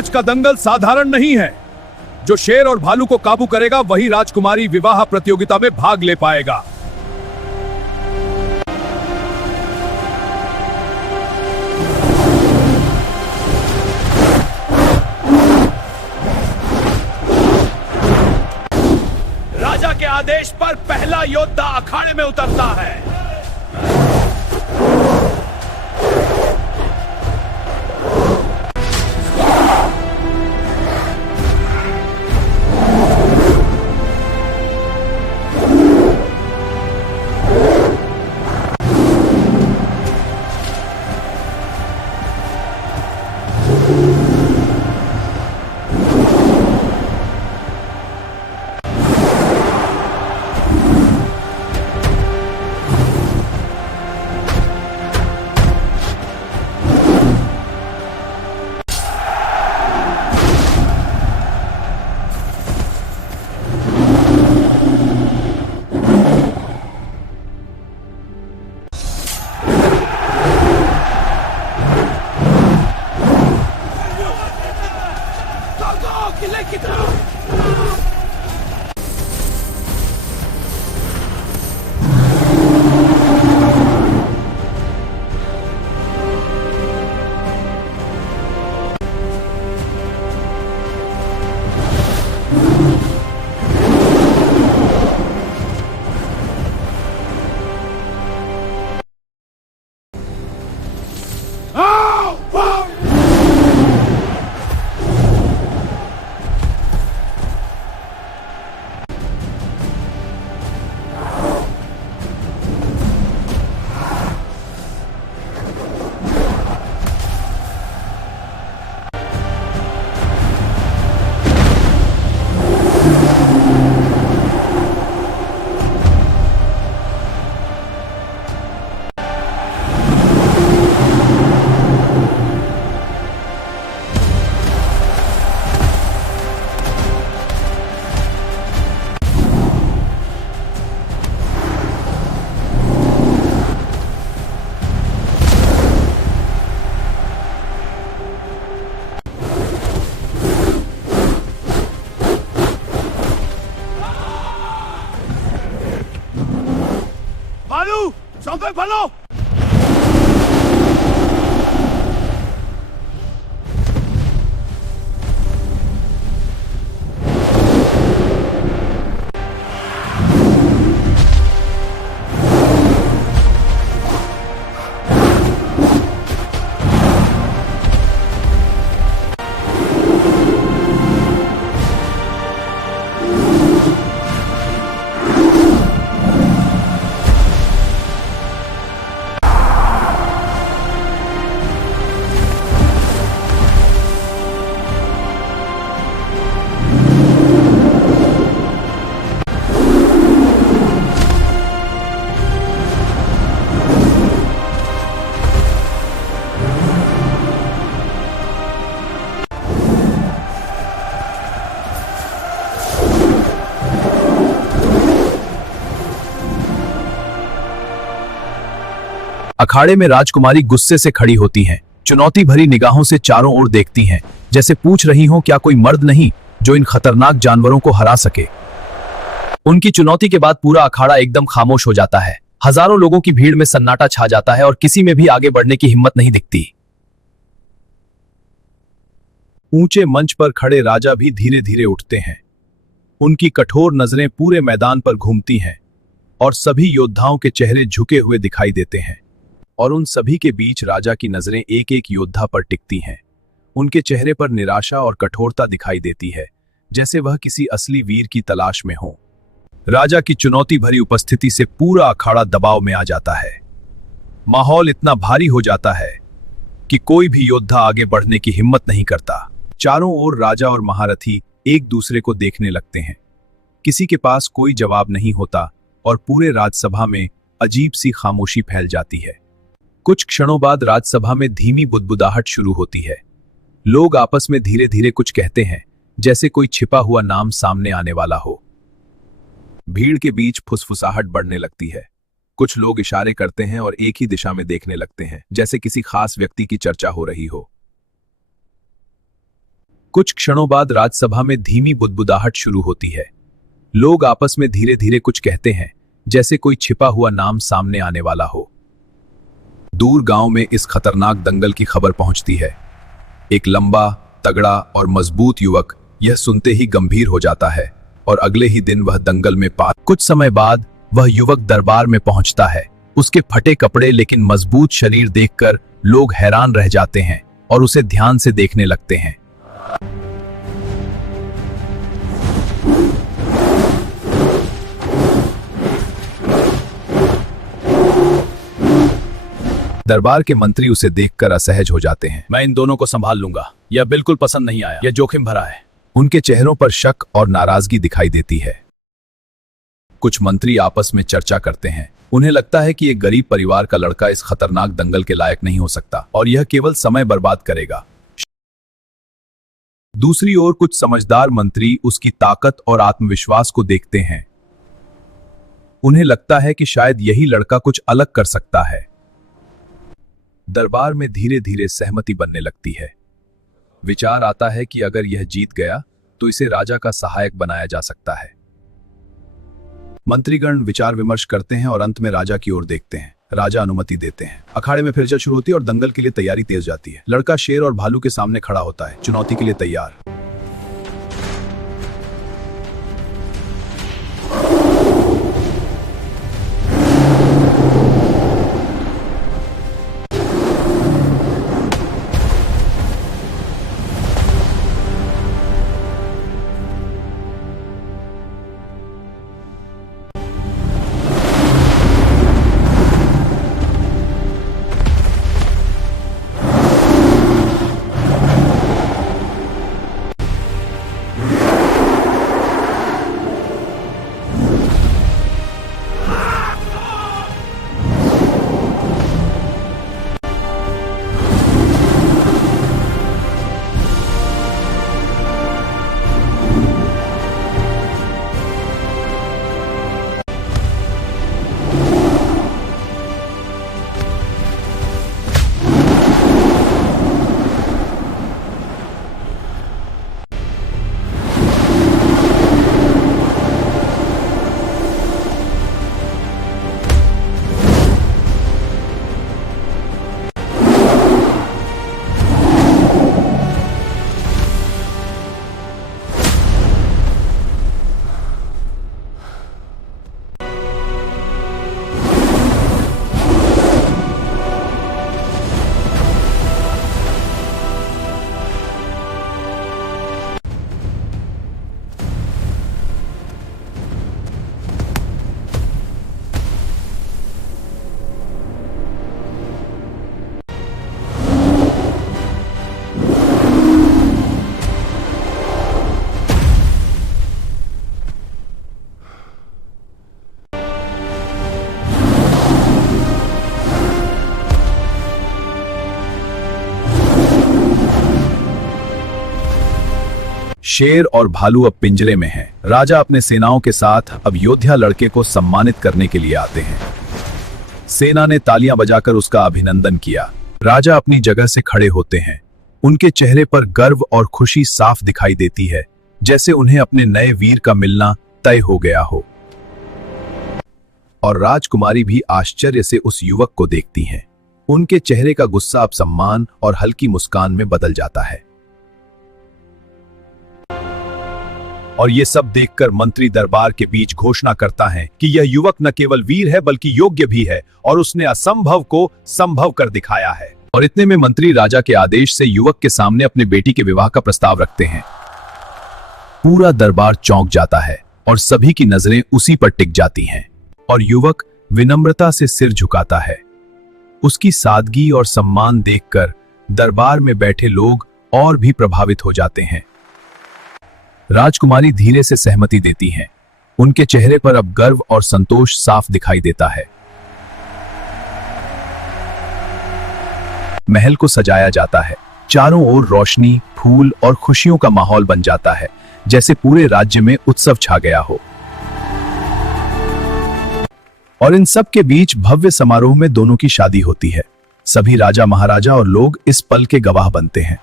आज का दंगल साधारण नहीं है। जो शेर और भालू को काबू करेगा वही राजकुमारी विवाह प्रतियोगिता में भाग ले पाएगा। राजा के आदेश पर पहला योद्धा अखाड़े में उतरता है। किले की तरफ। भालू, संपे भालू। अखाड़े में राजकुमारी गुस्से से खड़ी होती हैं, चुनौती भरी निगाहों से चारों ओर देखती हैं, जैसे पूछ रही हों क्या कोई मर्द नहीं जो इन खतरनाक जानवरों को हरा सके। उनकी चुनौती के बाद पूरा अखाड़ा एकदम खामोश हो जाता है। हजारों लोगों की भीड़ में सन्नाटा छा जाता है और किसी में भी आगे बढ़ने की हिम्मत नहीं दिखती। ऊंचे मंच पर खड़े राजा भी धीरे धीरे उठते हैं। उनकी कठोर नजरें पूरे मैदान पर घूमती हैं और सभी योद्धाओं के चेहरे झुके हुए दिखाई देते हैं। और उन सभी के बीच राजा की नजरें एक एक योद्धा पर टिकती हैं। उनके चेहरे पर निराशा और कठोरता दिखाई देती है, जैसे वह किसी असली वीर की तलाश में हो। राजा की चुनौती भरी उपस्थिति से पूरा अखाड़ा दबाव में आ जाता है। माहौल इतना भारी हो जाता है कि कोई भी योद्धा आगे बढ़ने की हिम्मत नहीं करता। चारों ओर राजा और महारथी एक दूसरे को देखने लगते हैं। किसी के पास कोई जवाब नहीं होता और पूरे राजसभा में अजीब सी खामोशी फैल जाती है। कुछ क्षणों बाद राजसभा में धीमी बुदबुदाहट शुरू होती है। लोग आपस में धीरे धीरे कुछ कहते हैं, जैसे कोई छिपा हुआ नाम सामने आने वाला हो। भीड़ के बीच फुसफुसाहट बढ़ने लगती है। कुछ लोग इशारे करते हैं और एक ही दिशा में देखने लगते हैं, जैसे किसी खास व्यक्ति की चर्चा हो रही हो। कुछ क्षणों बाद राजसभा में धीमी बुदबुदाहट शुरू होती है। लोग आपस में धीरे धीरे कुछ कहते हैं, जैसे कोई छिपा हुआ नाम सामने आने वाला हो। दूर गांव में इस खतरनाक दंगल की खबर पहुंचती है। एक लंबा, तगड़ा और मजबूत युवक यह सुनते ही गंभीर हो जाता है और अगले ही दिन वह दंगल में कुछ समय बाद वह युवक दरबार में पहुंचता है। उसके फटे कपड़े लेकिन मजबूत शरीर देखकर लोग हैरान रह जाते हैं और उसे ध्यान से देखने लगते हैं। दरबार के मंत्री उसे देखकर असहज हो जाते हैं। मैं इन दोनों को संभाल लूंगा, यह बिल्कुल पसंद नहीं आया, यह जोखिम भरा है। उनके चेहरों पर शक और नाराजगी दिखाई देती है। कुछ मंत्री आपस में चर्चा करते हैं। उन्हें लगता है कि एक गरीब परिवार का लड़का इस खतरनाक दंगल के लायक नहीं हो सकता और यह केवल समय बर्बाद करेगा। दूसरी ओर कुछ समझदार मंत्री उसकी ताकत और आत्मविश्वास को देखते हैं। उन्हें लगता है कि शायद यही लड़का कुछ अलग कर सकता है। दरबार में धीरे धीरे सहमति बनने लगती है। विचार आता है कि अगर यह जीत गया तो इसे राजा का सहायक बनाया जा सकता है। मंत्रीगण विचार विमर्श करते हैं और अंत में राजा की ओर देखते हैं। राजा अनुमति देते हैं। अखाड़े में फिर शुरू होती है और दंगल के लिए तैयारी तेज जाती है। लड़का शेर और भालू के सामने खड़ा होता है, चुनौती के लिए तैयार। शेर और भालू अब पिंजरे में हैं। राजा अपने सेनाओं के साथ अब योद्धा लड़के को सम्मानित करने के लिए आते हैं। सेना ने तालियां बजाकर उसका अभिनंदन किया। राजा अपनी जगह से खड़े होते हैं। उनके चेहरे पर गर्व और खुशी साफ दिखाई देती है, जैसे उन्हें अपने नए वीर का मिलना तय हो गया हो। और राजकुमारी भी आश्चर्य से उस युवक को देखती हैं। उनके चेहरे का गुस्सा अब सम्मान और हल्की मुस्कान में बदल जाता है। और ये सब देखकर मंत्री दरबार के बीच घोषणा करता है कि यह युवक न केवल वीर है बल्कि योग्य भी है और उसने असंभव को संभव कर दिखाया है। और इतने में मंत्री राजा के आदेश से युवक के सामने अपने बेटी के विवाह का प्रस्ताव रखते हैं। पूरा दरबार चौंक जाता है और सभी की नजरें उसी पर टिक जाती हैं। और युवक विनम्रता से सिर झुकाता है। उसकी सादगी और सम्मान देखकर दरबार में बैठे लोग और भी प्रभावित हो जाते हैं। राजकुमारी धीरे से सहमति देती हैं। उनके चेहरे पर अब गर्व और संतोष साफ दिखाई देता है। महल को सजाया जाता है। चारों ओर रोशनी, फूल और खुशियों का माहौल बन जाता है, जैसे पूरे राज्य में उत्सव छा गया हो। और इन सब के बीच भव्य समारोह में दोनों की शादी होती है। सभी राजा, महाराजा और लोग इस पल के गवाह बनते हैं।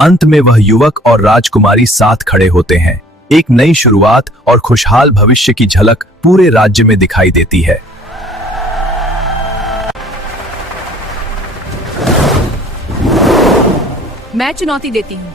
अंत में वह युवक और राजकुमारी साथ खड़े होते हैं। एक नई शुरुआत और खुशहाल भविष्य की झलक पूरे राज्य में दिखाई देती है। मैं चुनौती देती हूँ,